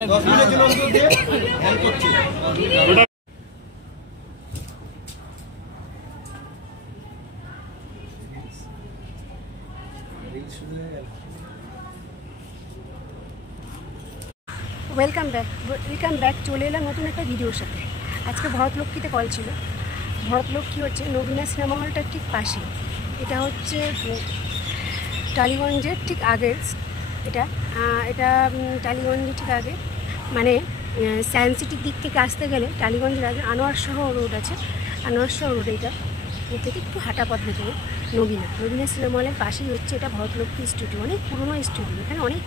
10 মিনিটের অন্তর দিয়ে হেল্প করছি। ওয়েলকাম ব্যাক চলে এলাম নতুন একটা ভিডিওর সাথে। আজকে ভরতলক্ষ্মীতে কল ছিল। ভরতলক্ষ্মী হচ্ছে নবীনা সিনেমা হলটার ঠিক পাশে। এটা হচ্ছে টালিগঞ্জের ঠিক আগের, এটা টালিগঞ্জের ঠিক আগে, মানে সায়েন্স সিটির দিক থেকে আসতে গেলে টালিগঞ্জের আগে আনোয়ারসহ রোড আছে। আনোয়ারসহ রোড এইটা থেকে একটু হাঁটা পথ হেঁটে নবীনা সিনেমা হলের পাশেই হচ্ছে এটা ভরতলক্ষ্মী স্টুডিও। অনেক পুরোনো স্টুডিও, এখানে অনেক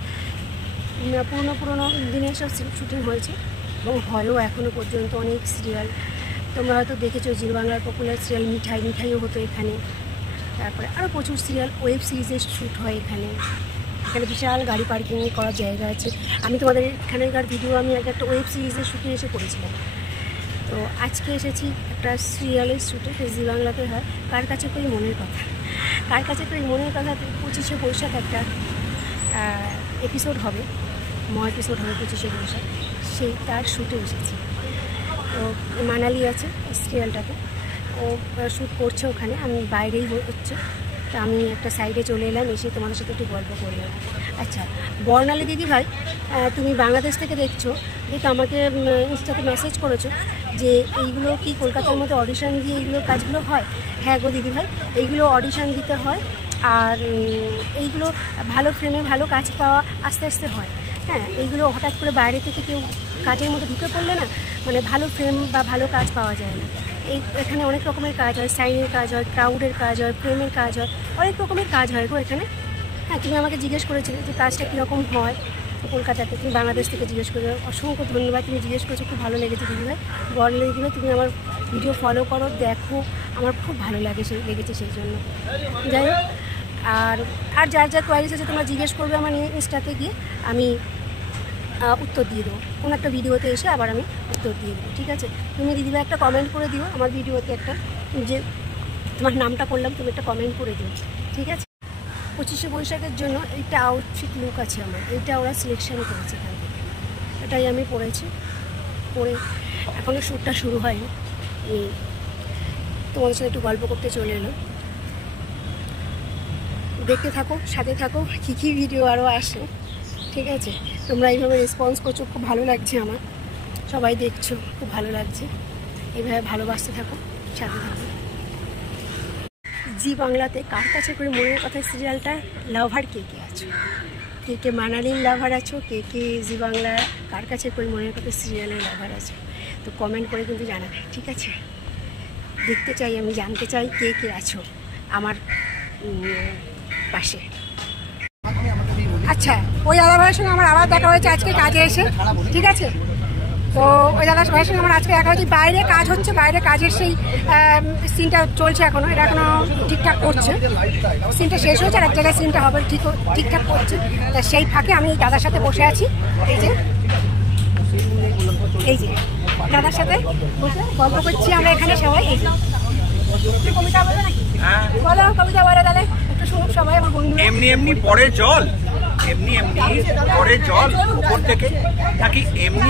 পুরোনো দিনের সব শুটিং হয়েছে এবং হয়ও এখনও পর্যন্ত অনেক সিরিয়াল তোমরা হয়তো দেখেছো। জির বাংলার পপুলার সিরিয়াল মিঠাইও হতো এখানে। তারপরে আরও প্রচুর সিরিয়াল ওয়েব সিরিজের শ্যুট হয় এখানে। বিশাল গাড়ি পার্কিং করার জায়গা আছে। আমি তোমাদের এখানকার ভিডিও আমি একটা ওয়েব সিরিজের শ্যুটে এসে করেছিলাম। তো আজকে এসেছি একটা সিরিয়ালের শ্যুটে, জি বাংলাতে হয়। কার কাছে কই মনের কথা। 25শে বৈশাখ একটা এপিসোড হবে, এপিসোড হবে 25শে বৈশাখ। সেই তার শ্যুটে এসেছি। তো মানালি আছে সিরিয়ালটাতে, ও শ্যুট করছে ওখানে, আমি বাইরেই হচ্ছে। তো আমি একটা সাইডে চলে এলাম, এসে তোমাদের সাথে একটু গল্প করলাম। আচ্ছা বর্ণালী দিদি ভাই, তুমি বাংলাদেশ থেকে দেখছো, দেখো আমাকে ইনস্টাতে মেসেজ করেছো যে এইগুলো কি কলকাতার মধ্যে অডিশন দিয়ে এইগুলো কাজগুলো হয়? হ্যাঁ গো দিদি ভাই, এইগুলো অডিশন দিতে হয়। আর এইগুলো ভালো ফ্রেমে ভালো কাজ পাওয়া আস্তে আস্তে হয়। হ্যাঁ, এইগুলো হঠাৎ করে বাইরে থেকে কেউ কাজের মধ্যে ঢুকে পড়লে না, মানে ভালো ফ্রেম বা ভালো কাজ পাওয়া যায় না। এখানে অনেক রকমের কাজ হয়, সাইনের কাজ হয়, ক্রাউডের কাজ হয়, ফ্রেমের কাজ হয়, অনেক রকমের কাজ হয় গো এখানে। হ্যাঁ, তুমি আমাকে জিজ্ঞেস করেছিলে যে কাজটা কীরকম হয় কলকাতাতে, তুমি বাংলাদেশ থেকে জিজ্ঞেস করে অসংখ্য ধন্যবাদ। তুমি জিজ্ঞেস করেছো, খুব ভালো লেগেছে দিদিভাই। বর্ণালী দিদিভাই তুমি আমার ভিডিও ফলো করো, দেখো, আমার খুব ভালো লেগেছে সেই জন্য। যাই হোক, আর যার কোয়ারিজ আছে তোমরা জিজ্ঞেস করবে আমার ইনস্টাতে গিয়ে, আমি উত্তর দিয়ে দেবো। কোনো একটা ভিডিওতে এসে আবার আমি উত্তর দিয়ে দেবো, ঠিক আছে? তুমি দিদিভাই একটা কমেন্ট করে দিও আমার ভিডিওতে, একটা যে তোমার নামটা করলাম, তুমি একটা কমেন্ট করে দিও, ঠিক আছে? 25শে বৈশাখের জন্য এইটা আউটফিট লুক আছে আমার, এইটা ওরা সিলেকশন করেছে এখান থেকে। এটাই আমি পরেছি, পরে এখনও শ্যুটটা শুরু হয়নি। তোমাদের সাথে একটু গল্প করতে চলে এলো। দেখতে থাকো, সাথে থাকো, কী ভিডিও আরও আসে, ঠিক আছে? তোমরা এইভাবে রেসপন্স করছো, খুব ভালো লাগছে আমার। সবাই দেখছো, খুব ভালো লাগছে। এইভাবে ভালোবাসতে থাকো, সাথে থাকো। জি বাংলাতে কার কাছে করে মনের কথা সিরিয়ালটা লাভার কে আছো? কে মানালির লাভার আছো? কে জি বাংলা কার কাছে করে মনের কথা সিরিয়ালের লাভার আছো? তো কমেন্ট করে কিন্তু জানাবে, ঠিক আছে? দেখতে চাই, আমি জানতে চাই কে আছো আমার পাশে। আচ্ছা, ওই দাদা ভাইয়ের সঙ্গে আমার আবার দেখা হয়েছে আজকে কাজে এসে, ঠিক আছে? তো ওই দাদা ভাইয়ের সঙ্গে আমার আজকে দেখা হয়েছে, বাইরে কাজ হচ্ছে, বাইরে কাজের সেই সিনটা চলছে এখনো, এটা এখনো ঠিকঠাক করছে। সিনটা শেষ হয়েছে আর এক জায়গায় সিনটা হবে, ঠিকঠাক করছে। তা সেই ফাঁকে আমি দাদার সাথে বসে আছি, এই যে দাদার সাথে বসে গল্প করছি আমরা এখানে সবাই। এই কবিতা বলো নাকি? বলো, কবিতা বলো তাহলে একটু শুনুক সবাই আমার বন্ধু। এমনি পরে জল, এমনি পরে জল উপর থেকে, নাকি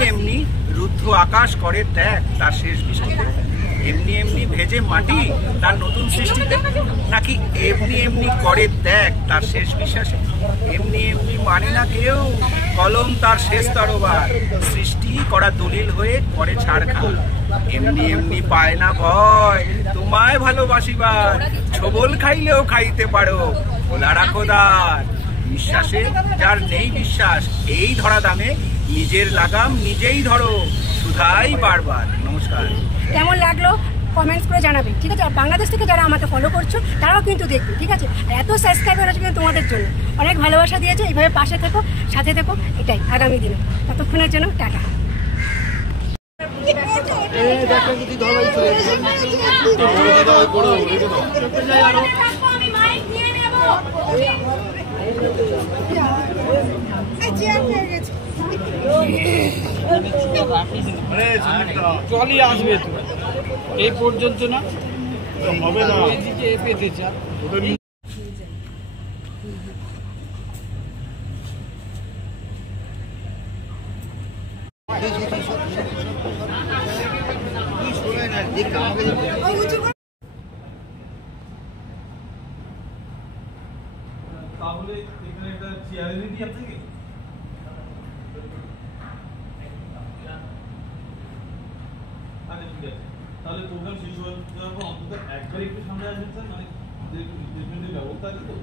এমনি রুদ্ধ আকাশ করে ত্যাগ তার শেষ বৃষ্টিতে, এমনি ভেজে মাটি তার নতুন সৃষ্টিতে, নাকি এমনি করে ত্যাগ তার শেষ বিশ্বাসে, এমনি মানে না কেউ কলম তার শেষ তরবার, সৃষ্টি করা দলিল হয়ে পরে ছাড়খাড়, এমনি পায় না ভয় তোমায় ভালোবাসিবার, ছবল খাইলেও খাইতে পারো ওলা রাখোদার, বিশ্বাসে যার নেই বিশ্বাস এই ধরা দামে, নিজের লাগাম নিজেই ধরো শুধাই বারবার। নমস্কার। কেমন লাগলো কমেন্টস করে জানাবে, ঠিক আছে? আর বাংলাদেশ থেকে যারা আমাকে ফলো করছো তারাও কিন্তু দেখবে, ঠিক আছে? এত সাবস্ক্রাইবার আছে কিন্তু তোমাদের জন্য, অনেক ভালোবাসা দিয়েছে। এইভাবে পাশে থেকো, সাথে থেকো, এটাই আগামী দিনে। ততক্ষণের জন্য টাটা। জলই আসবে তো, এই পর্যন্ত না হবে না, এদিকে পেতে চান। তাহলে এখানে একটা চেয়ার এনে দিই আপনাকে। আচ্ছা ঠিক আছে, তাহলে প্রোগ্রাম শেষ হওয়ার পর অন্তত একবার একটু সামনে আসবেন স্যার, মানে রিপ্লেসমেন্টের ব্যবস্থা আছে তো।